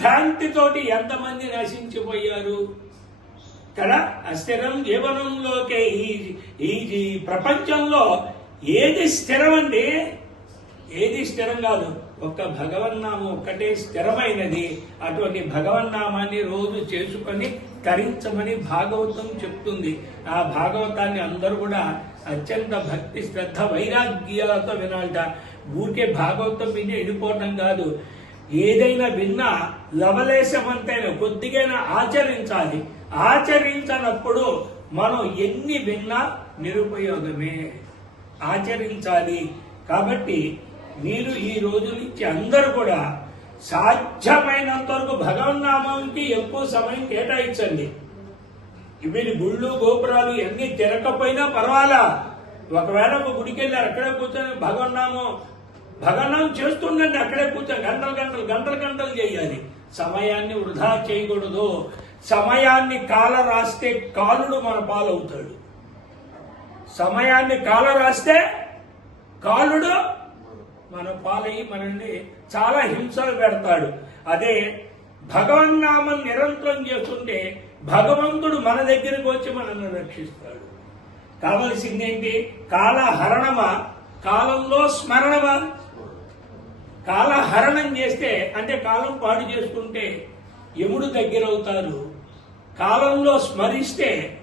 భ్రాంతితోటి ఎంతమంది నశించిపోయారు కదా. అస్థిరం జీవనంలోకే ఈ ప్రపంచంలో ఏది స్థిరం అండి? ఏది స్థిరం కాదు. ఒక్క భగవన్నామం ఒక్కటే స్థిరమైనది. అటువంటి భగవన్నామాన్ని రోజు చేసుకొని తరించమని భాగవతం చెప్తుంది. ఆ భాగవతాన్ని అందరూ కూడా అత్యంత భక్తి శ్రద్ధ వైరాగ్యాలతో వినాలట. ఊరికే భాగవతం విని వెళ్ళిపోవటం కాదు. ఏదైనా విన్నా లవలేశమంతైనా కొద్దిగైనా ఆచరించాలి. ఆచరించనప్పుడు మనం ఎన్ని విన్నా నిరుపయోగమే. ఆచరించాలి. కాబట్టి మీరు ఈ రోజు నుంచి అందరూ కూడా సాధ్యమైనంత వరకు భగవన్నామానికి ఎక్కువ సమయం కేటాయించండి. వీళ్ళు గుళ్ళు గోపురాలు ఎన్ని తిరగకపోయినా పర్వాలా. ఒకవేళ ఒక గుడికి వెళ్ళారు, అక్కడే కూర్చొని భగవన్నామం చేస్తుండండి. అక్కడే కూర్చొని గంటలు చేయాలి. సమయాన్ని వృధా చేయకూడదు. సమయాన్ని కాల రాస్తే కాలుడు మన పాలవుతాడు. సమయాన్ని కాల రాస్తే కాలుడు మన పాలయ్యి మనల్ని చాలా హింసలు పెడతాడు. అదే భగవన్నామం నిరంతరం చేస్తుంటే భగవంతుడు మన దగ్గరకు వచ్చి మనల్ని రక్షిస్తాడు. కావలసిందేంటి? కాలహరణమా, కాలంలో స్మరణమా? కాలహరణం చేస్తే అంటే కాలం పాడు చేసుకుంటే యముడు దగ్గర అవుతారు. కాలంలో స్మరిస్తే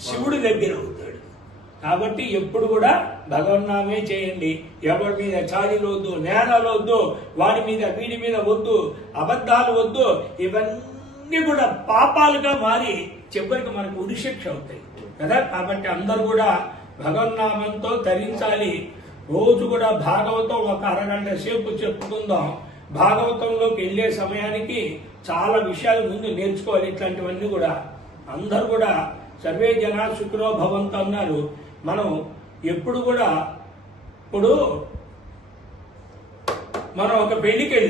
శివుడు దగ్గర అవుతాడు. కాబట్టి ఎప్పుడు కూడా భగవన్నామే చేయండి. ఎవరి మీద చాడీలు వద్దు, నేరాలు వద్దు, వాడి మీద వీడి మీద వద్దు, అబద్ధాలు వద్దు. ఇవన్నీ కూడా పాపాలుగా మారి చివరికి మనకు ఉరిశిక్ష అవుతాయి కదా. కాబట్టి అందరూ కూడా భగవన్నామంతో తరించాలి. రోజు కూడా భాగవతం ఒక అరగంట సేపు చెప్పుకుందాం. భాగవతంలోకి వెళ్లే సమయానికి చాలా విషయాలు ముందు నేర్చుకోవాలి. ఇట్లాంటివన్నీ కూడా అందరూ కూడా సర్వే జన సుఖినో భవంతు అన్నారు. మనం ఎప్పుడు కూడా ఇప్పుడు మనం ఒక పెళ్లికి వెళ్ళి